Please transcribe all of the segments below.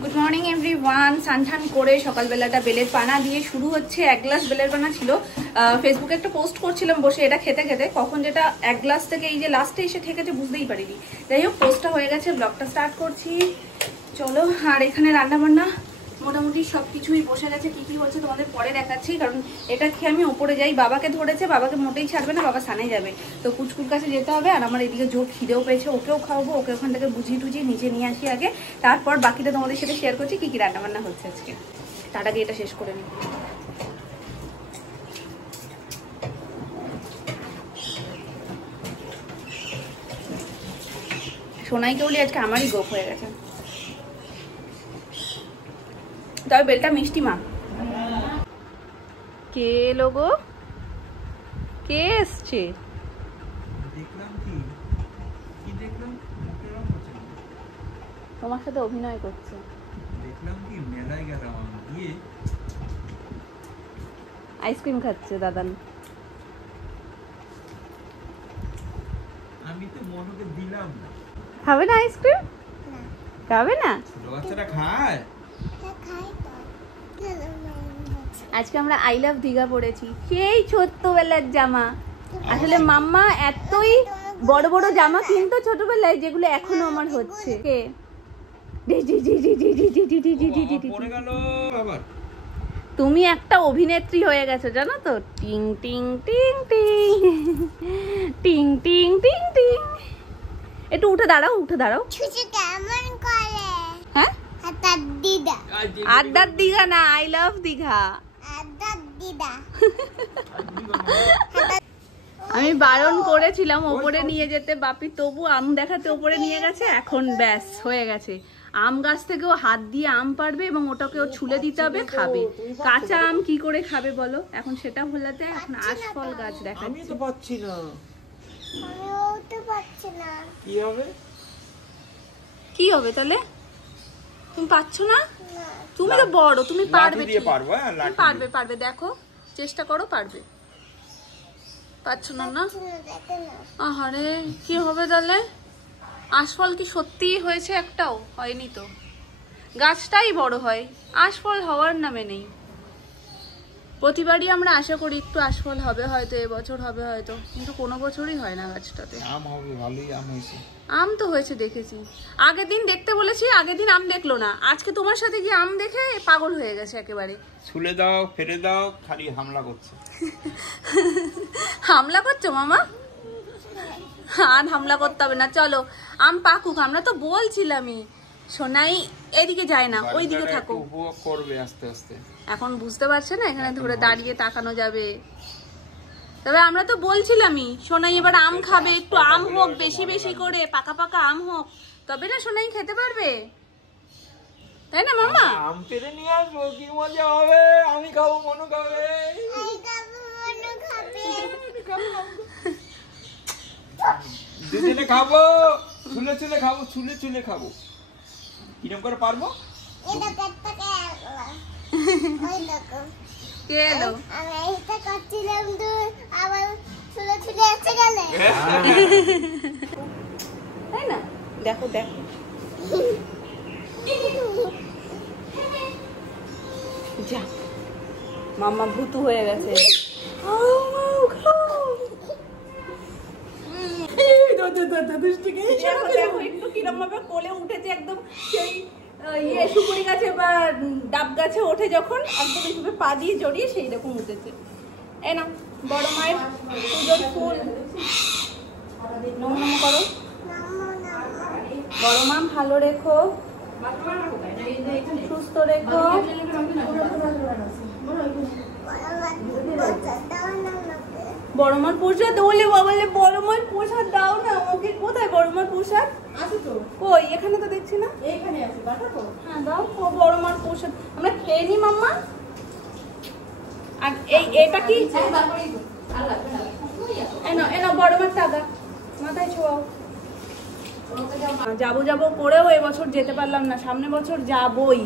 Good morning everyone. সানঠান করে সকালবেলাটা বেলের পানা দিয়ে শুরু হচ্ছে। 1 গ্লাস বেলের পানা ছিল, ফেসবুকে একটা পোস্ট করছিলাম বসে এটা খেতে খেতে, কখন যেটা 1 গ্লাস থেকে এই যে লাস্টে এসে ঠেকেছে বুঝতেই পারিনি। যাই হোক, পোস্টটা হয়ে গেছে, ব্লগটা স্টার্ট করছি। চলো। আর এখানে রান্না বান্না মোটামুটি সব কিছুই বসে গেছে। কি কি হচ্ছে তোমাদের পরে দেখাচ্ছি, কারণ এটা খেয়ে আমি ওপরে যাই। বাবাকে ধরেছে, বাবাকে মোটেই ছাড়বে না, বাবা সানে যাবে, তো কুচকুর কাছে যেতে হবে। আর আমার এদিকে জোর খিদেও পেয়েছে, ওকেও খাওয়াবো, ওকে ওখান থেকে বুঝিয়ে টুজিয়ে নিচে নিয়ে আসি আগে, তারপর বাকিটা তোমাদের সাথে শেয়ার করছি কি কি রান্না বান্না হচ্ছে আজকে। তার আগে এটা শেষ করে নিই। সোনাই কেউলি আজকে আমারই গোপ হয়ে গেছে, তবে বেলটা মিষ্টি। মা কে লোগো, কে এসছে? তোমার সাথে অভিনয় করছে। আইসক্রিম খাচ্ছে দাদান। আমি তো মনকে দিলাম না। খাবে না আইসক্রিম? খাবে না? বাচ্চারা খায়। আজকে আমরা আই লাভ দীঘা পড়েছি, সেই ছোট্টবেলার জামা। আসলে মাম্মা এতই বড় বড় জামা কিনতো ছোটবেলায়, যেগুলো এখনো আমার হচ্ছে। কে তুমি একটা অভিনেত্রী হয়ে গেছো জানো তো। টিং টিং টিং টিং টিং টিং টিং টিং। একটু উঠে দাঁড়াও, উঠে দাঁড়াও। হ্যাঁ, আড্ডার দীঘা না, আই লাভ দীঘা। আমি বারণ করেছিলাম ওপরে নিয়ে যেতে, বাপি তবু আম দেখাতে ওপরে নিয়ে গেছে। এখন ব্যাস হয়ে গেছে। আম গাছ থেকেও হাত দিয়ে আম পারবে এবং ওটাকেও ছুলে দিতে হবে, খাবে। কাঁচা আম কি করে খাবে বলো? এখন সেটা ভোলাতে এখন আশফল গাছ দেখাচ্ছে। আমি তো পাচ্ছি না। কি হবে? কি হবে তাহলে? তুমি পাচ্ছ না? তুমি তো বড়, তুমি পারবে। পারবে পারবে, দেখো চেষ্টা করো, পারবে। পাচ্ছ না? না আহারে, কি হবে তাহলে? আশফল কি সত্যি হয়েছে? একটাও হয়নি তো। গাছটাই বড় হয়, আশফল হওয়ার নামে নেই। প্রতিবারই আমরা আশা করি একটু আশফল হবে হয়তো, এবছর হবে হয়তো, কিন্তু কোনো বছরই হয় না গাছটাতে। আম হবে, ভালোই আম হয়েছে। আম তো হয়েছে দেখেছি, আগের দিন দেখতে বলেছি, আগের দিন আম দেখলো না। আজকে তোমার সাথে গিয়ে আম দেখে পাগল হয়ে গেছে একেবারে। ছুলে দাও, ফেলে দাও, খালি হামলা করছে। হামলা করছো মামা? আর হামলা করতে হবে না, চলো আম পাকুক। আমরা তো বলছিলামই, সোনাই এদিকে যায় না, ওই দিকে থাকো, উপভোগ করবে আস্তে আস্তে। এখন বুঝতে পারছে না এখানে ধরে দাঁড়িয়ে তাকানো যাবে। তবে আমরা তো বলছিলামই সোনাই এবার আম খাবে, একটু আম হোক বেশি বেশি করে, পাকা পাকা আম হোক, তবে না সোনাই খেতে পারবে, তাই না মামা? আম পেরে নিয়ে আসবো, কি মজা হবে। আমি খাবো, মনু খাবে। দুদিনে খাবো, ছুলে ছুলে খাবো, ছুলে ছুলে খাবো। কিরম করে পারবো? কে এলো? তাই না? দেখো দেখো, যা মাম্মা ভূতু হয়ে গেছে। একটু কিরম ভাবে কোলে উঠেছে, একদম সেই সুপুরি গাছে বা ডাব গাছে ওঠে যখন, একদম এইভাবে পা দিয়ে জড়িয়ে সেই রকম উঠেছে। এ না বড় মায়ের পুজোর ফুল, নম নম করো। বড় মা ভালো রেখো, সুস্থ রেখো। বড় মার প্রসাদ বলে বলে, বড় মার প্রসাদ দাও না ওকে। কোথায় বড় মার প্রসাদ? আছে তো। কই? এখানে তো দেখছি না। এখানে আছে, বাটাকো। হ্যাঁ দাও, বড় মার প্রসাদ আমরা খেয়ে নি মাম্মা। আর এটা কি? এনো বড় মার টাকা মাথায় ছোঁয়াও। যাবো যাবো করেও এবছর যেতে পারলাম না, সামনে বছর যাবই।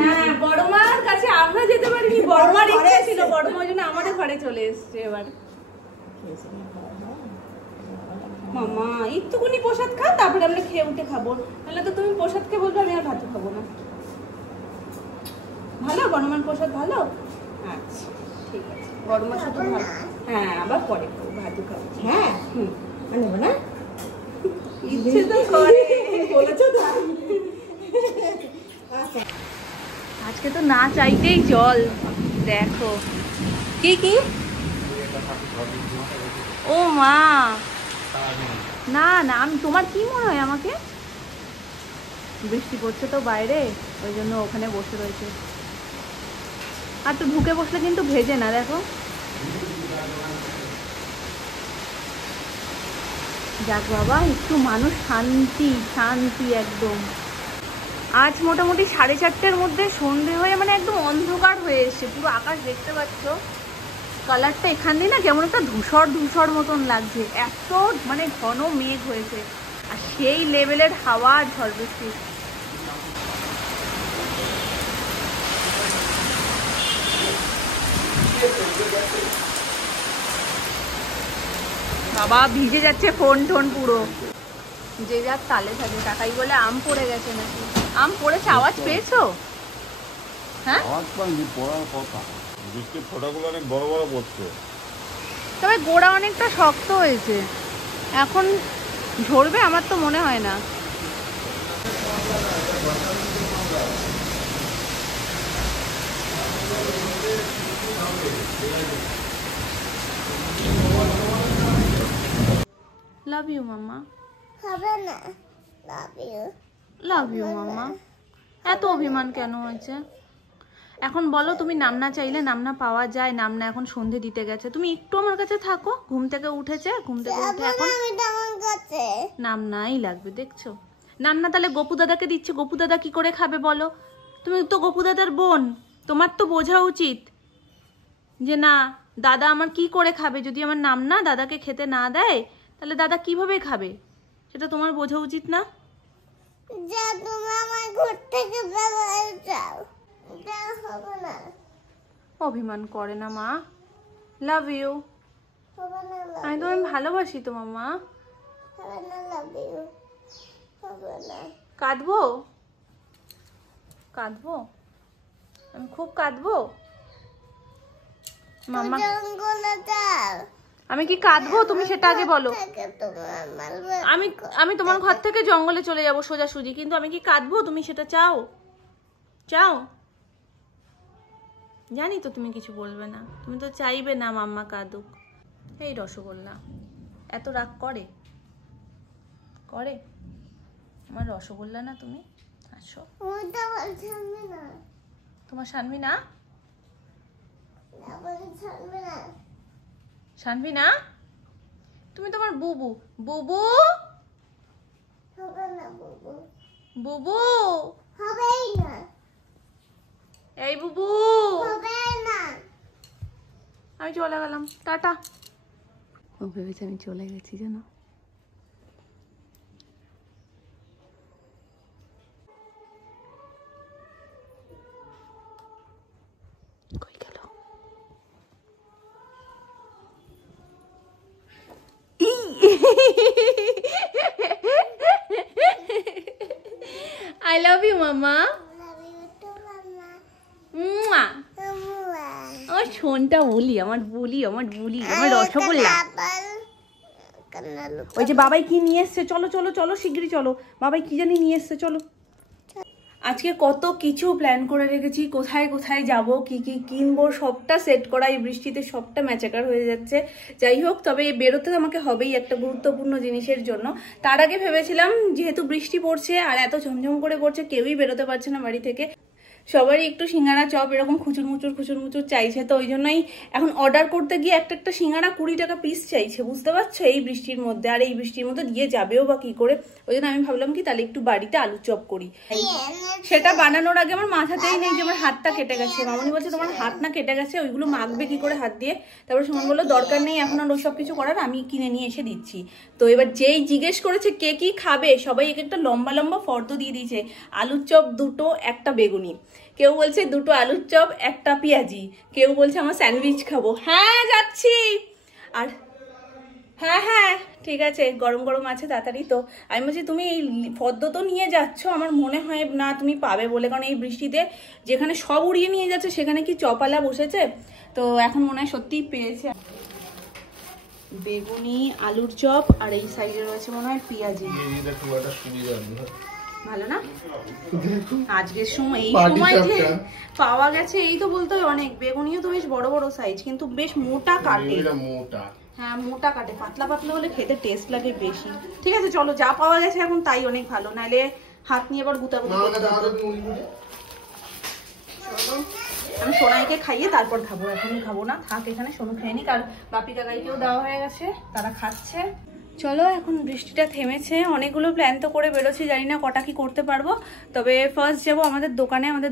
হ্যাঁ, বড় মার কাছে আমরা যেতে পারিনি, বড় মার ইচ্ছে ছিল, বড় মার জন্য আমাদের ঘরে চলে এসছে এবার। মামা একটুকুনি প্রসাদ খা, তারপরে আমরা খেয়ে উঠে খাবো, নাহলে তো তুমি প্রসাদ খেয়ে বলবে আমি আর ভাত খাবো না। ভালো গরমের প্রসাদ ভালো? আচ্ছা ঠিক আছে, গরমের শুধু ভালো। হ্যাঁ আবার পরে খাবো, ভাত খাবো। হ্যাঁ আনবো না, ইচ্ছে তো করে বলেছো তো। আজকে তো না চাইতেই জল, দেখো কি কি। ও মা, না না আমি, তোমার কি মনে হয় আমাকে? বৃষ্টি পড়ছে তো বাইরে, ওই জন্য ওখানে বসে রয়েছে। আর তো ঢুকে বসলে কিন্তু ভেজে না, দেখো। যাক বাবা, একটু মানুষ শান্তি শান্তি একদম। আজ মোটামুটি 4:30-র মধ্যে সন্ধে হয়ে মানে একদম অন্ধকার হয়ে এসছে, পুরো আকাশ দেখতে পাচ্ছ। কালারটা এখান দিয়ে না কেমন একটা ধূসর ধূসর মতন লাগছে, এত মানে ঘন মেঘ হয়েছে, আর সেই লেভেলের হাওয়া আর ঝড় বৃষ্টি। বাবা ভিজে যাচ্ছে ফোন টোন পুরো, যে যার তালে থাকে। কাকাই বলে আম পড়ে গেছে নাকি? আম পড়েছে, আওয়াজ পেয়েছো? হ্যাঁ আওয়াজ পাইনি, পড়ার কথা। বৃষ্টির ফোঁটাগুলো অনেক বড় বড় পড়ছে, তবে গোড়া অনেকটা শক্ত হয়েছে, এখন ঝরবে আমার তো মনে হয় না। লাভ ইউ মাম্মা। হবে না, লাভ ইউ মাম্মা। এত অভিমান কেন হয়েছে? এখন বলো, তুমি নামনা চাইলে নামনা পাওয়া যায়, নামনা এখন সন্ধে দিতে গেছে, তুমি একটু আমার কাছে থাকো। ঘুম থেকে উঠেছে, ঘুম থেকে উঠে এখন নামনাই লাগবে, দেখছো? নামনা তাহলে গপু দাদাকে দিচ্ছে, গপু দাদা কি করে খাবে বলো? তুমি তো গপু দাদার বোন, তোমার তো বোঝা উচিত যে না, দাদা আমার কি করে খাবে। যদি আমার নামনা দাদাকে খেতে না দেয়, তাহলে দাদা কিভাবে খাবে, সেটা তোমার বোঝা উচিত না? যা তুমি আমার ঘর থেকে বেরিয়ে যাও, যা হবে না। অভিমান করে না মা, লাভ ইউ। হবে না, আমি তোমায় ভালোবাসি তো মাম্মা। হবে না, লাভ ইউ। হবে না, কাঁদবো? কাঁদবো? আমি খুব কাঁদবো মাম্মা? জঙ্গলে যাও। আমি কি কাঁদবো, তুমি সেটা আগে বলো। থেকে তোমার মারবে। আমি তোমার ঘর থেকে জঙ্গলে চলে যাবো সোজাসুজি, কিন্তু আমি কি কাঁদবো, তুমি সেটা চাও? চাও? জানি তো তুমি কিছু বলবে না, তুমি তো চাইবে না মাম্মা কাঁদুক। এই রসগোল্লা এত রাগ করে? করে? আমার রসগোল্লা না তুমি? আসো। ওটা বলছামবে না, তোমার শানবি না? না বলছামবে না। শানবি না? তুমি তোমার বুবু, বুবু হবে না বাবু, বুবু, হবেই না, এই বুবু। হবে না। আমি চলে গেলাম, টাটা। ও ভেবেছে আমি চলে গেছি জানো। কই গেল? I love you মামা। আমার শোনটা বলি, আমার বলি, আমার বলি, আমার রসগোল্লা। ওই যে বাবাই কি নিয়ে এসছে, চলো চলো চলো শিগগিরই চলো, বাবাই কি জানি নিয়ে এসছে, চলো। আজকে কত কিছু প্ল্যান করে রেখেছি, কোথায় কোথায় যাব, কি কি কিনবো, সবটা সেট করা। এই বৃষ্টিতে সবটা ম্যাচাকার হয়ে যাচ্ছে। যাই হোক, তবে বেরোতে আমাকে হবেই একটা গুরুত্বপূর্ণ জিনিসের জন্য। তার আগে ভেবেছিলাম, যেহেতু বৃষ্টি পড়ছে আর এত ঝমঝম করে পড়ছে, কেউই বেরোতে পারছে না বাড়ি থেকে, সবারই একটু সিঙ্গারা চপ এরকম খুচুর মুচুর চাইছে, তো ওই জন্যই এখন অর্ডার করতে গিয়ে একটা সিঙ্গারা 20 টাকা পিস চাইছে, বুঝতে পারছো? এই বৃষ্টির মধ্যে, আর এই বৃষ্টির মধ্যে দিয়ে যাবেও বা কি করে। ওই জন্য আমি ভাবলাম কি তাহলে একটু বাড়িতে আলু চপ করি। সেটা বানানোর আগে আমার মাথাতেই নেই যে আমার হাতটা কেটে গেছে। মামনি বলছে তোমার হাত না কেটে গেছে, ওইগুলো মাখবে কি করে হাত দিয়ে? তারপরে সুমন বললো দরকার নেই এখন আর ওসব কিছু করার, আমি কিনে নিয়ে এসে দিচ্ছি। তো এবার যেই জিজ্ঞেস করেছে কে কি খাবে, সবাই এক একটা লম্বা লম্বা ফর্দ দিয়ে দিয়েছে। আলুর চপ 2, একটা বেগুনি, কেউ বলছে 2 আলুর চপ, একটা পেঁয়াজি, কেউ বলছে আমার স্যান্ডউইচ খাবো। হ্যাঁ যাচ্ছি। আর হ্যাঁ হ্যাঁ ঠিক আছে, গরম গরম আছে তাড়াতাড়ি। তো আমি বলছি তুমি এই পদ্ম তো নিয়ে যাচ্ছ, আমার মনে হয় না তুমি পাবে বলে, কারণ এই বৃষ্টিতে যেখানে সব উড়িয়ে নিয়ে যাচ্ছে সেখানে কি চপালা বসেছে, তো এখন মনে হয় সত্যিই পেয়েছে। বেগুনি, আলুর চপ, আর এই সাইডে রয়েছে মনে হয় পেঁয়াজি। ভালো না আজকের সময়, এই সময় যে পাওয়া গেছে এই তো বলতে হয় অনেক। বেগুনিও তো বেশ বড় বড় সাইজ, কিন্তু বেশ মোটা কাটে। হ্যাঁ মোটা কাটে, পাতলা পাতলা হলে খেতে টেস্ট লাগে বেশি। ঠিক আছে চলো, যা পাওয়া গেছে এখন তাই অনেক ভালো, নাহলে হাত নিয়ে আবার গুতাগুতি করতে হবে। চলো আমি সোনাইকে খাইয়ে তারপর খাবো, এখনই খাবো না, থাক এখানে, সোনু খেয়ে নিক। আর বাপি কাকাইকেও দেওয়া হয়ে গেছে, তারা খাচ্ছে। চলো এখন বৃষ্টিটা থেমেছে, অনেকগুলো প্ল্যান তো করে বেরোচ্ছি, জানি না কটা কি করতে পারবো। তবে ফার্স্ট যাবো আমাদের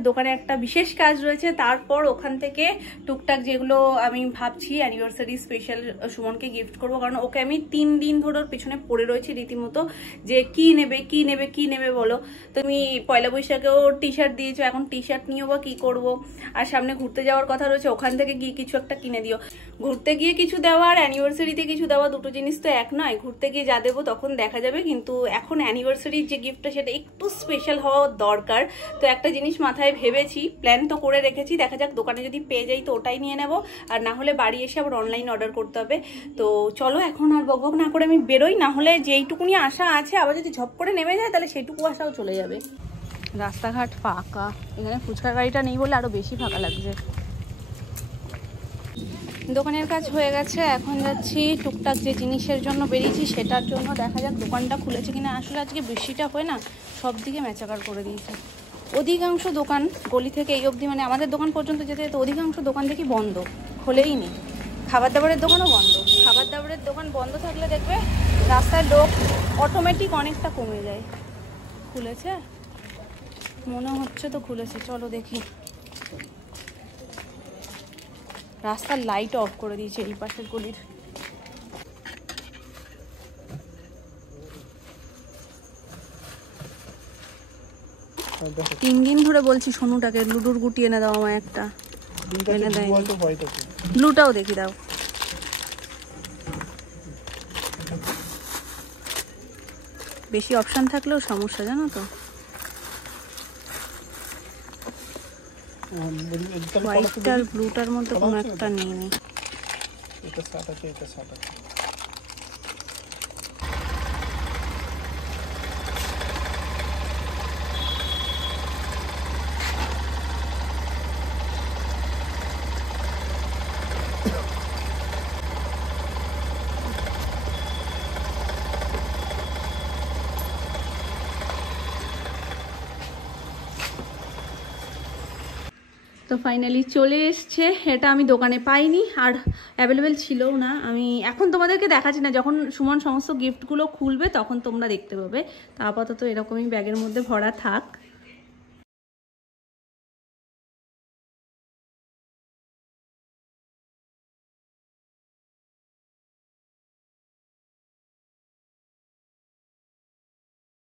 দোকানে একটা বিশেষ কাজ রয়েছে, তারপর ওখান থেকে টুকটাক যেগুলো আমি ভাবছি অ্যানিভার্সারি স্পেশাল সুমনকে গিফট করবো, কারণ ওকে আমি 3 দিন ধরে ওর পিছনে পড়ে রয়েছি রীতিমতো, যে কি নেবে বলো। তুমি পয়লা বৈশাখেও টি শার্ট দিয়েছো, এখন টি শার্ট নিয়েও বা কি করবো, আর সামনে ঘুরতে যাওয়ার কথা রয়েছে, ওখান থেকে গিয়ে কিছু একটা কিনে দিও। ঘুরতে গিয়ে কিছু দেওয়া আর অ্যানিভার্সারিতে কিছু দেওয়া দুটো জিনিস তো এক নয়, ঘুরতে গিয়ে যা দেবো তখন দেখা যাবে, কিন্তু এখন অ্যানিভার্সারির যে গিফটটা সেটা একটু স্পেশাল হওয়া দরকার। তো একটা জিনিস মাথায় ভেবেছি, প্ল্যান তো করে রেখেছি, দেখা যাক দোকানে যদি পেয়ে যাই তো ওটাই নিয়ে নেব, আর না হলে বাড়ি এসে আবার অনলাইন অর্ডার করতে হবে। তো চলো এখন আর বকবক না করে আমি বেরোই, না হলে যেইটুকুনি আশা আছে আবার যদি ঝপ করে নেমে যায় তাহলে সেইটুকু আশাও চলে যাবে। রাস্তাঘাট ফাঁকা, এখানে ফুচকার গাড়িটা নেই বলে আরো বেশি ফাঁকা লাগছে। দোকানের কাজ হয়ে গেছে, এখন যাচ্ছি টুকটাক যে জিনিসের জন্য বেরিয়েছি সেটার জন্য। দেখা যাক দোকানটা খুলেছে কিনা, আসলে আজকে বৃষ্টিটা হয় না সব দিকে ম্যাচাকার করে দিয়েছে। অধিকাংশ দোকান গলি থেকে এই অবধি, মানে আমাদের দোকান পর্যন্ত যেতে যেতে অধিকাংশ দোকান দেখি বন্ধ, খোলেই নেই। খাবার দাবারের দোকানও বন্ধ। খাবার দাবারের দোকান বন্ধ থাকলে দেখবে রাস্তায় লোক অটোমেটিক অনেকটা কমে যায়। খুলেছে মনে হচ্ছে তো, খুলেছে, চলো দেখি। রাস্তার লাইট অফ করে দিয়েছে এই পাশের গলির। তিন দিন ধরে বলছি সোনুটাকে লুডুর গুটি এনে দাও আমায় একটা, এনে দেয়। ব্লুটাও দেখি দাও। বেশি অপশন থাকলেও সমস্যা, জানো তো। হোয়াইটটার ব্লুটার মধ্যে কোনো একটা নেই। তো ফাইনালি চলে এসছে, এটা আমি দোকানে পাইনি আর অ্যাভেলেবেল ছিলও না। আমি এখন তোমাদেরকে দেখাচ্ছি না, যখন সুমন সমস্ত গিফটগুলো খুলবে তখন তোমরা দেখতে পাবে। তা আপাতত এরকমই ব্যাগের মধ্যে ভরা থাক।